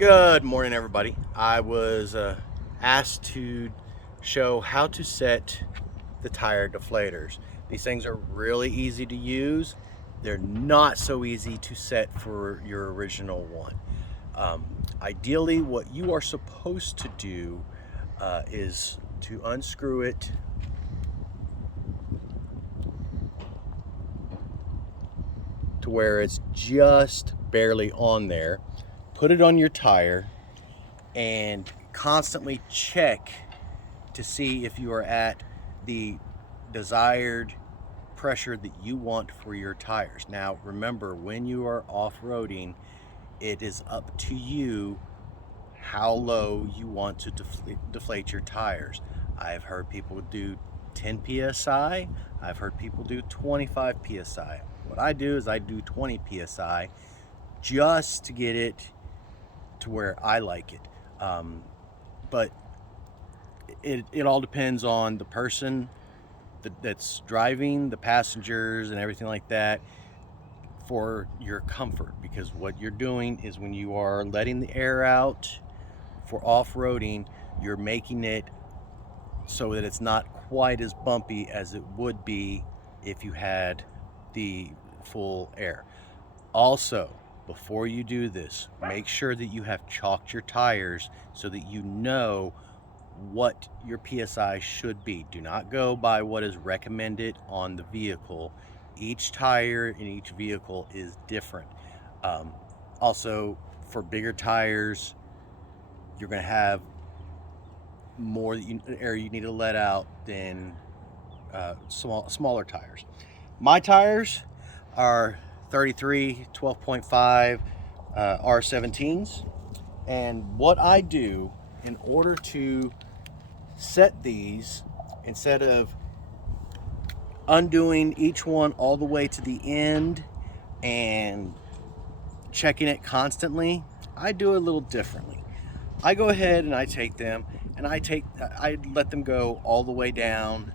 Good morning, everybody. I was asked to show how to set the tire deflators. These things are really easy to use. They're not so easy to set for your original one. Ideally, what you are supposed to do is to unscrew it to where it's just barely on there. Put it on your tire and constantly check to see if you are at the desired pressure that you want for your tires. Now remember, when you are off-roading, it is up to you how low you want to deflate your tires. I've heard people do 10 psi. I've heard people do 25 psi. What I do is I do 20 psi just to get it to where I like it. But it all depends on the person that's driving, the passengers, and everything like that, for your comfort. Because what you're doing is, when you are letting the air out for off-roading, you're making it so that it's not quite as bumpy as it would be if you had the full air. Also, before you do this, make sure that you have chalked your tires so that you know what your PSI should be. Do not go by what is recommended on the vehicle. Each tire in each vehicle is different. Also, for bigger tires, you're going to have more air you need to let out than smaller tires. My tires are 33 12.5 R17s, and what I do in order to set these, instead of undoing each one all the way to the end and checking it constantly, I do it a little differently. I go ahead and I take them and I let them go all the way down.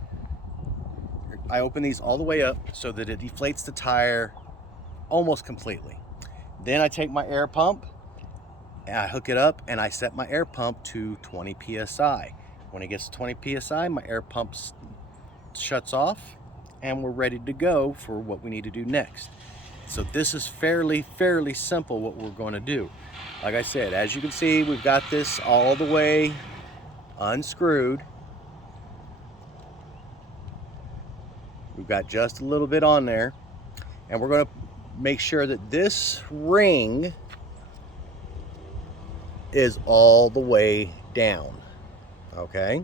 I open these all the way up so that it deflates the tire almost completely. Then I take my air pump and I hook it up and I set my air pump to 20 psi. When it gets to 20 psi, my air pump shuts off and we're ready to go for what we need to do next. So this is fairly simple what we're going to do. Like I said, as you can see, we've got this all the way unscrewed. We've got just a little bit on there, and we're going to make sure that this ring is all the way down. Okay,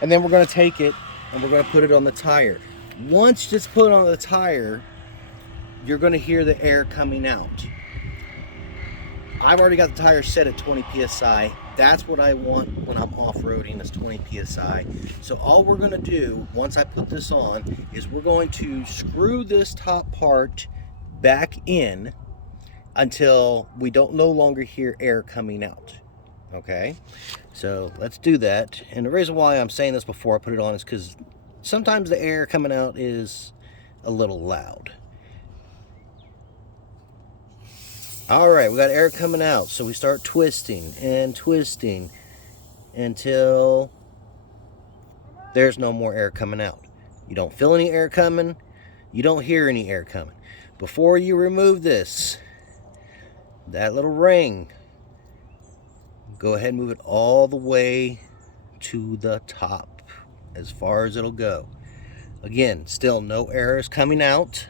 and then we're going to take it and we're going to put it on the tire. Once it's put on the tire, you're going to hear the air coming out. I've already got the tire set at 20 psi. That's what I want when I'm off-roading, is 20 psi. So all we're going to do once I put this on is we're going to screw this top part back in until we don't no longer hear air coming out. Okay, so let's do that. And the reason why I'm saying this before I put it on is because sometimes the air coming out is a little loud. All right, we got air coming out, so we start twisting and twisting until there's no more air coming out. You don't feel any air coming, you don't hear any air coming. Before you remove this, that little ring, go ahead and move it all the way to the top, as far as it'll go. Again, still no air is coming out.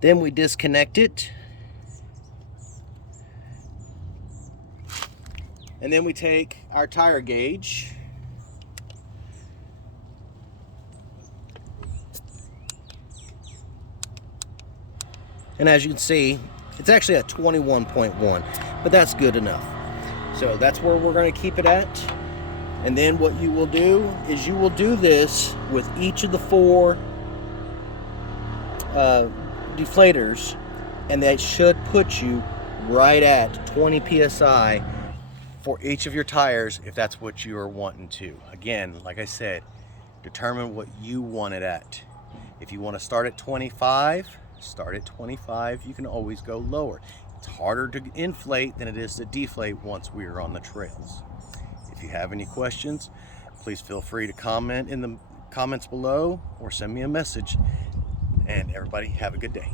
Then we disconnect it. And then we take our tire gauge and as you can see, it's actually at 21.1, but that's good enough. So that's where we're going to keep it at. And then what you will do is you will do this with each of the four deflators, and that should put you right at 20 psi for each of your tires, if that's what you are wanting to. Again, like I said, determine what you want it at. If you want to start at 25, start at 25. You can always go lower. It's harder to inflate than it is to deflate once we are on the trails. If you have any questions, please feel free to comment in the comments below or send me a message. And everybody, have a good day.